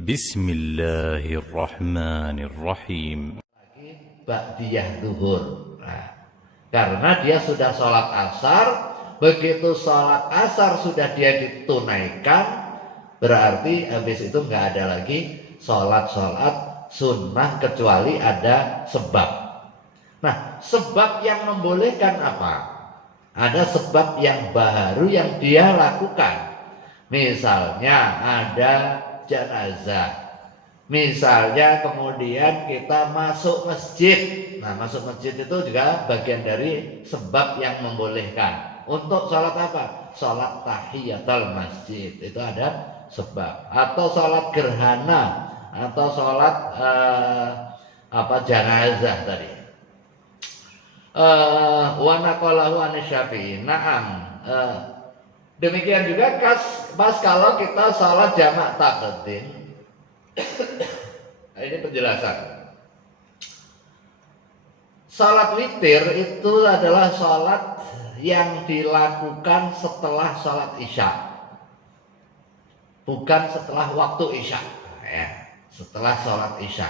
بسم الله الرحمن الرحيم. Ba'diyah zuhur. Nah, karena dia sudah sholat asar, begitu sholat asar sudah dia ditunaikan, berarti habis itu nggak ada lagi sholat sunnah kecuali ada sebab. Nah, sebab yang membolehkan apa? Ada sebab yang baru yang dia lakukan. Misalnya ada jenazah. Misalnya kemudian kita masuk masjid. Nah, masuk masjid itu juga bagian dari sebab yang membolehkan. Untuk sholat apa? Sholat tahiyatul masjid. Itu ada sebab. Atau sholat gerhana. Atau sholat jenazah tadi. Wa naqalahu an Syafi'i. Naam. Demikian juga pas kalau kita sholat jamak taqdim. Ini penjelasan. Salat witir itu adalah salat yang dilakukan setelah salat isya, bukan setelah waktu isya. Setelah salat isya.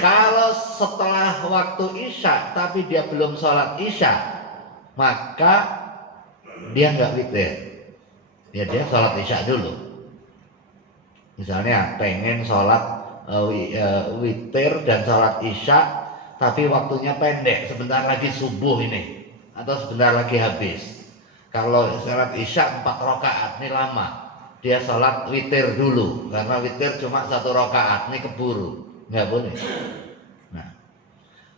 Kalau setelah waktu isya tapi dia belum salat isya, maka dia nggak witir. Dia salat isya dulu. Misalnya pengen sholat witir dan sholat isya, tapi waktunya pendek, sebentar lagi subuh ini, atau sebentar lagi habis. Kalau sholat isya 4 rakaat ini lama, dia sholat witir dulu, karena witir cuma 1 rakaat, ini keburu, nggak boleh. Nah,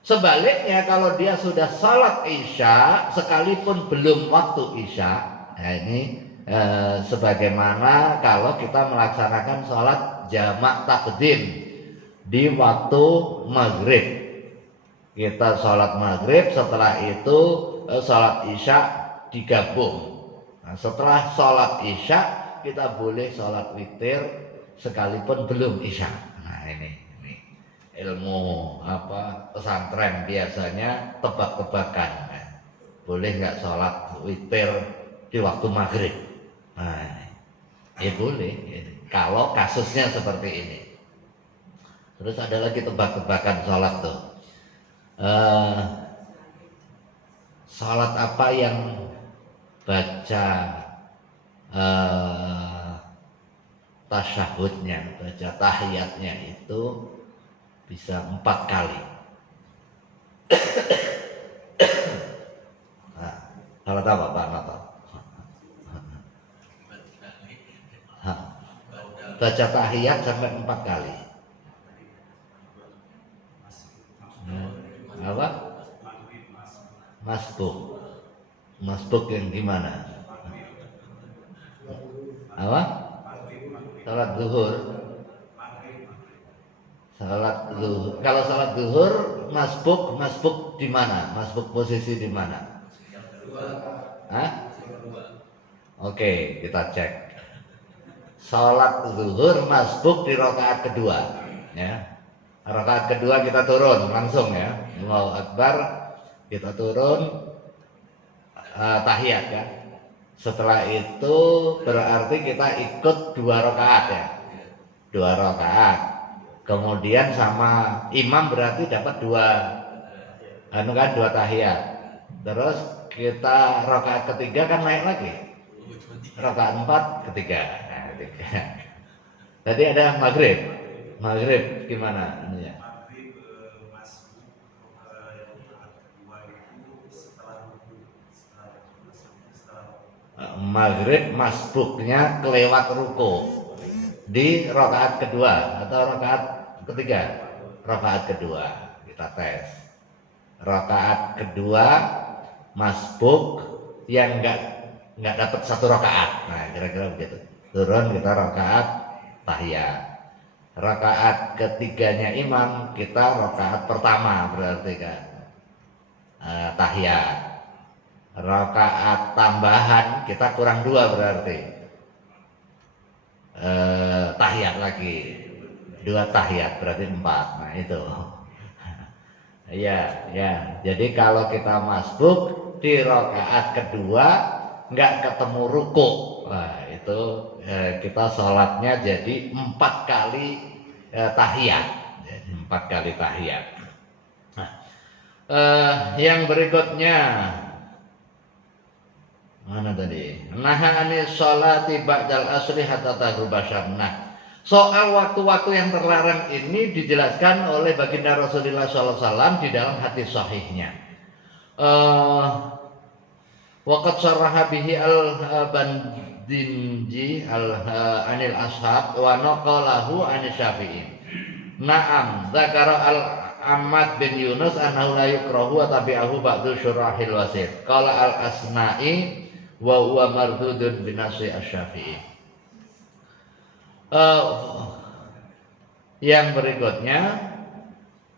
sebaliknya kalau dia sudah sholat isya, sekalipun belum waktu isya, nah ini sebagaimana kalau kita melaksanakan sholat jamak takdim di waktu maghrib. Kita sholat maghrib, setelah itu sholat isya digabung. Nah, setelah sholat isya kita boleh sholat witir sekalipun belum isya. Nah, ini ilmu pesantren biasanya tebak-tebakan. Boleh nggak sholat witir di waktu maghrib? Nah, ya boleh kalau kasusnya seperti ini. Terus ada lagi tebak-tebakan sholat tuh. Sholat apa yang baca tasyahudnya, baca tahiyatnya itu bisa 4 kali. Nah, sholat apa Pak Noto? Baca tahiyat sampai 4 kali. Apa? Masbuk yang gimana? Apa? Salat zuhur. Kalau salat zuhur masbuk di mana? Masbuk posisi di mana? Oke, kita cek. Salat zuhur masbuk di rakaat kedua, ya. Rakaat kedua kita turun langsung, ya. Allahu Akbar, kita turun tahiyat, ya. Setelah itu berarti kita ikut 2 rakaat, ya. 2 rakaat. Kemudian sama imam berarti dapat 2 tahiyat. Terus kita rakaat ketiga kan naik lagi. Rakaat 4 ketiga. Tadi ada maghrib gimana? Maghrib masbuknya kelewat ruku di rakaat kedua atau rakaat ketiga? Rakaat kedua. Kita tes. Rakaat kedua masbuk yang nggak dapat 1 rakaat. Nah, kira-kira begitu. Turun kita rakaat tahiyat. Rakaat ketiganya imam kita rakaat pertama berarti kan tahiyat. Rakaat tambahan kita kurang 2 berarti tahiyat lagi. 2 tahiyat berarti 4. Nah, itu. Ya. Jadi kalau kita masbuk di rakaat kedua nggak ketemu ruku, Wah, itu kita sholatnya jadi 4 kali tahiyat. Jadi 4 kali tahiyat. Nah, yang berikutnya mana tadi? Naha anis sholati ba'dal asri hatta taghruba syams. Nah, soal waktu-waktu yang terlarang ini dijelaskan oleh baginda Rasulullah SAW di dalam hadis sahihnya. Waqad sarraha bihi al-Bandinji anil ashab wa naqalahu anis Syafi'i. Naam, zakara al-Ahmad bin Yunus annahu la yukrahu wa tabi'ahu ba'du syurahil wasit. Qala al-Asna'i wa huwa mardudun binasi asy-Syafi'i. Yang berikutnya,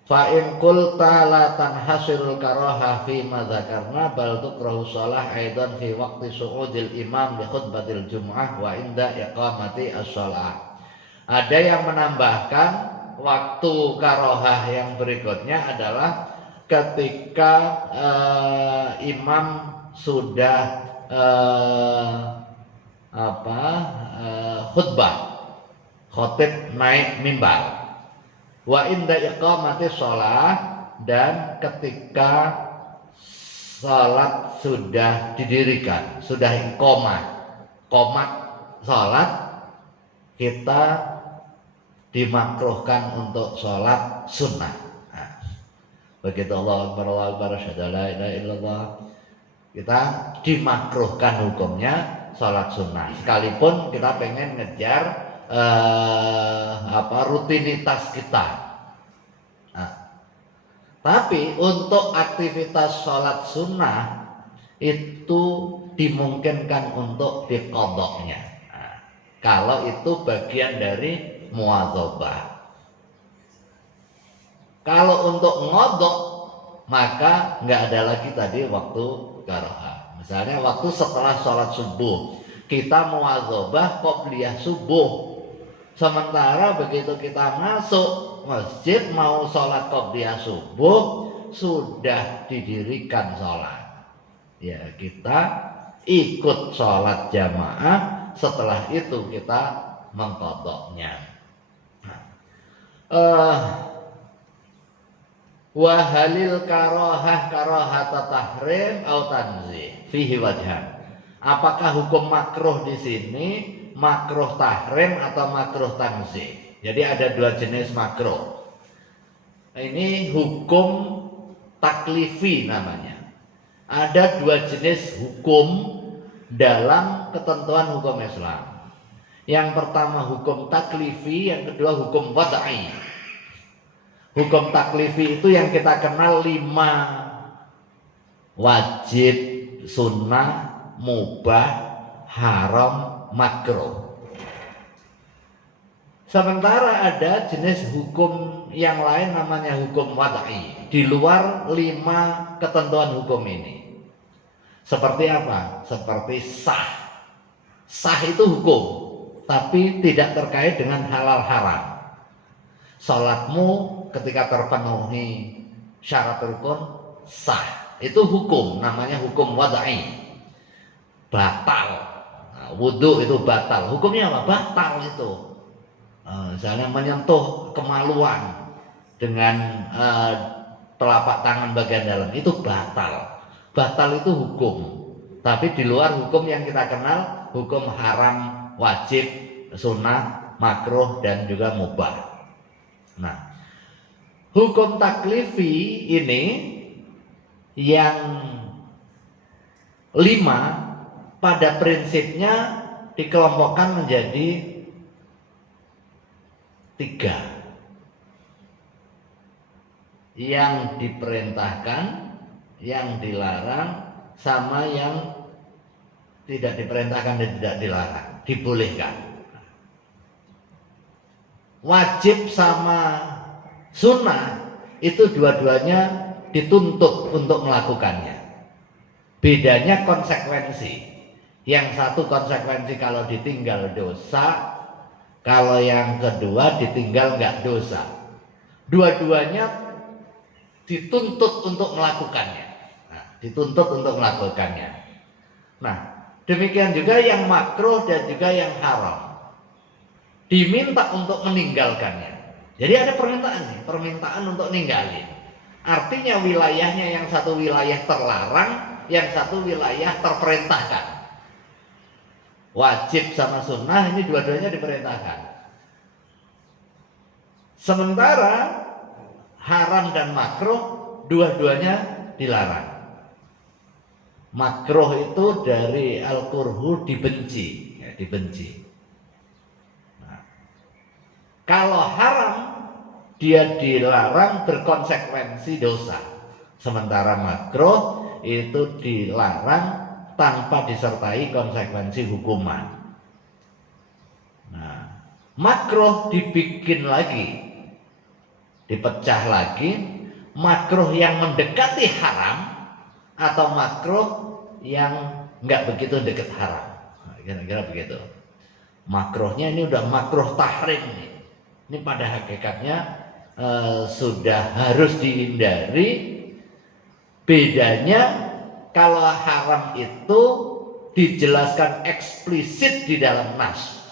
fa in qulta la tanhasirul karaha fi ma dzakarna bal tukrahu shalah aidan fi waqti su'udil imam li khutbatil jumu'ah wa inda iqamati as-shalah. Ada yang menambahkan waktu karohah yang berikutnya adalah ketika imam sudah khutbah, khotib naik mimbar. Wa inda iqamati shalah, dan ketika salat sudah didirikan, sudah iqamah, qomat salat, kita dimakruhkan untuk salat sunnah. Nah, begitu Allahu Akbar asyhadu an la ilaha illallah, kita dimakruhkan hukumnya salat sunnah, sekalipun kita pengen ngejar rutinitas kita. Nah, tapi untuk aktivitas sholat sunnah itu dimungkinkan untuk diqadha'nya. Nah, kalau itu bagian dari muwadzabah. Kalau untuk ngodok, maka nggak ada lagi tadi waktu karohah. Misalnya waktu setelah sholat subuh, kita muwadzabah qobliyah subuh. Sementara begitu kita masuk masjid mau sholat qobliyah subuh, sudah didirikan sholat, ya kita ikut sholat jamaah, setelah itu kita mengqadha'nya. Wa halil karahah tahrim au tanzih fihi wajhan. Apakah hukum makruh di sini makruh tahrim atau makruh tanzih? Jadi ada 2 jenis makruh. Ini hukum taklifi namanya. Ada 2 jenis hukum dalam ketentuan hukum Islam. Yang pertama hukum taklifi, yang kedua hukum wad'i. Hukum taklifi itu yang kita kenal 5: wajib, sunnah, mubah, haram, makruh. Sementara ada jenis hukum yang lain namanya hukum wad'i, di luar 5 ketentuan hukum ini. Seperti apa? Seperti sah. Sah itu hukum, tapi tidak terkait dengan halal haram. Salatmu ketika terpenuhi syarat rukun sah, itu hukum, namanya hukum wad'i. Batal, nah, wudhu itu batal. Hukumnya apa? Batal itu. Misalnya menyentuh kemaluan dengan telapak tangan bagian dalam, itu batal. Batal itu hukum, tapi di luar hukum yang kita kenal, hukum haram, wajib, sunnah, makruh, dan juga mubah. Nah, hukum taklifi ini yang 5 pada prinsipnya dikelompokkan menjadi 3. Yang diperintahkan, yang dilarang, sama yang tidak diperintahkan dan tidak dilarang, dibolehkan. Wajib sama sunnah itu dua-duanya dituntut untuk melakukannya. Bedanya konsekuensi. Yang satu konsekuensi kalau ditinggal dosa, kalau yang kedua ditinggal nggak dosa. Dua-duanya dituntut untuk melakukannya. Nah, dituntut untuk melakukannya. Nah, Demikian juga yang makruh dan juga yang haram. Diminta untuk meninggalkannya. Jadi ada permintaan nih, permintaan untuk ninggalin. Artinya wilayahnya yang satu wilayah terlarang, yang satu wilayah terperintahkan. Wajib sama sunnah ini dua-duanya diperintahkan. Sementara haram dan makruh dua-duanya dilarang. Makruh itu dari al-kurhu dibenci, ya, dibenci. Nah, kalau haram dia dilarang berkonsekuensi dosa. Sementara makruh itu dilarang tanpa disertai konsekuensi hukuman. Nah, makruh dibikin lagi, dipecah lagi, makruh yang mendekati haram atau makruh yang nggak begitu dekat haram. Nah, kira-kira begitu. Makruhnya ini udah makruh tahrim nih. Ini pada hakikatnya sudah harus dihindari. Bedanya kalau haram itu dijelaskan eksplisit di dalam nas.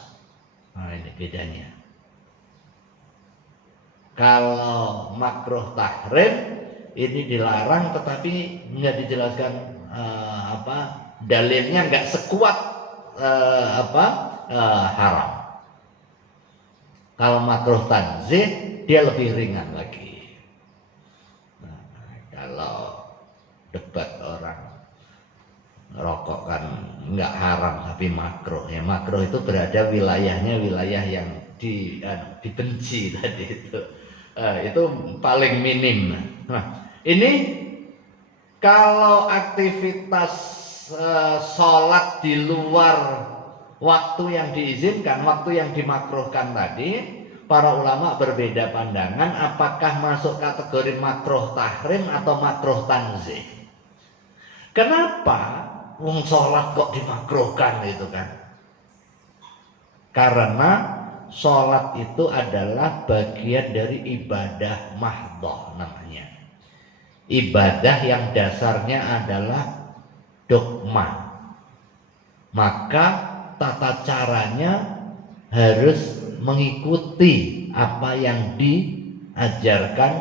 Nah, ini bedanya. Kalau makruh tahrim ini dilarang tetapi nggak dijelaskan dalilnya nggak sekuat haram. Kalau makruh tanzih dia lebih ringan lagi. Nah, kalau debat orang rokok kan nggak haram tapi makruh, ya makruh itu berada wilayahnya wilayah yang dibenci tadi itu paling minim. Nah, ini kalau aktivitas sholat di luar waktu yang diizinkan, waktu yang dimakruhkan tadi, para ulama berbeda pandangan apakah masuk kategori makruh tahrim atau makruh tanzih. Kenapa wong sholat kok dimakruhkan itu kan? Karena sholat itu adalah bagian dari ibadah mahdhah namanya. Ibadah yang dasarnya adalah dogma. Maka tata caranya harus mengikuti apa yang diajarkan,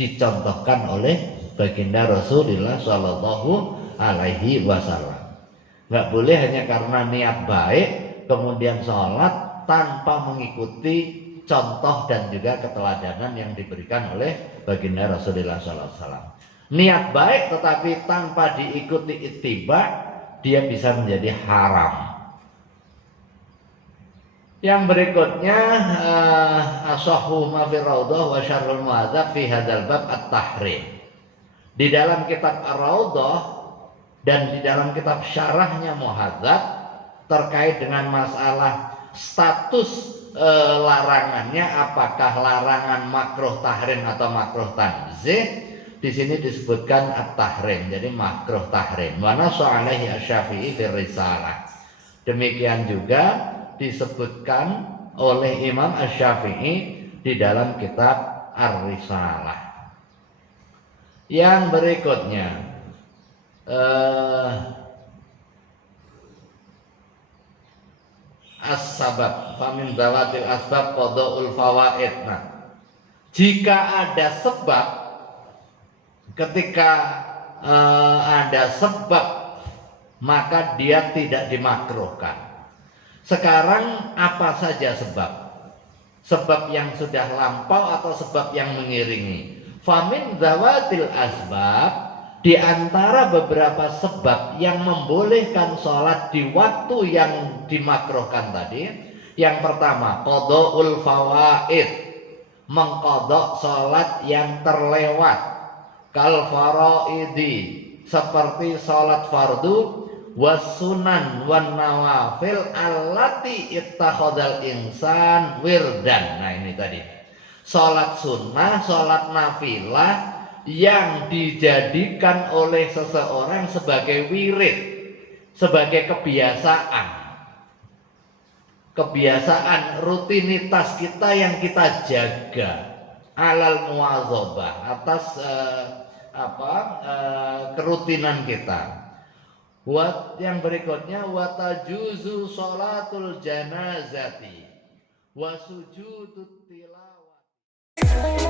dicontohkan oleh baginda Rasulullah Shallallahu Alaihi Wasallam. Nggak boleh hanya karena niat baik kemudian sholat tanpa mengikuti contoh dan juga keteladanan yang diberikan oleh baginda Rasulullah SAW. Niat baik tetapi tanpa diikuti ittiba, dia bisa menjadi haram. Yang berikutnya asahhu ma fi raudhah wa syarrul muadzab fi hadzal bab at-tahrim. Di dalam kitab Ar-Raudhah dan di dalam kitab syarahnya Muhadzab terkait dengan masalah status larangannya, apakah larangan makruh tahrim atau makruh tanzih, di sini disebutkan at-tahrim, jadi makruh tahrim. Wa nasu alaihi asy-Syafi'i fi risalah. Demikian juga disebutkan oleh Imam Asy-Syafi'i di dalam kitab Ar-Risalah. Yang berikutnya as-sabab famin zawatil asbab qada'ul fawaid. Nah, jika ada sebab, ketika ada sebab maka dia tidak dimakruhkan. Sekarang apa saja sebab? Sebab yang sudah lampau atau sebab yang mengiringi? Famin zawatil asbab, di antara beberapa sebab yang membolehkan sholat di waktu yang dimakruhkan tadi, yang pertama qada'ul fawaid, mengqadha sholat yang terlewat, kal faraidi, seperti sholat fardu, wasunan wan nawafil allati ittakhadal insan wirdan. Nah, ini tadi sholat sunnah, sholat nafilah yang dijadikan oleh seseorang sebagai wirid, sebagai kebiasaan rutinitas kita yang kita jaga, alal muwazabah, atas kerutinan kita. Buat yang berikutnya watajuzu sholatul janazati wa sujudut tilawati.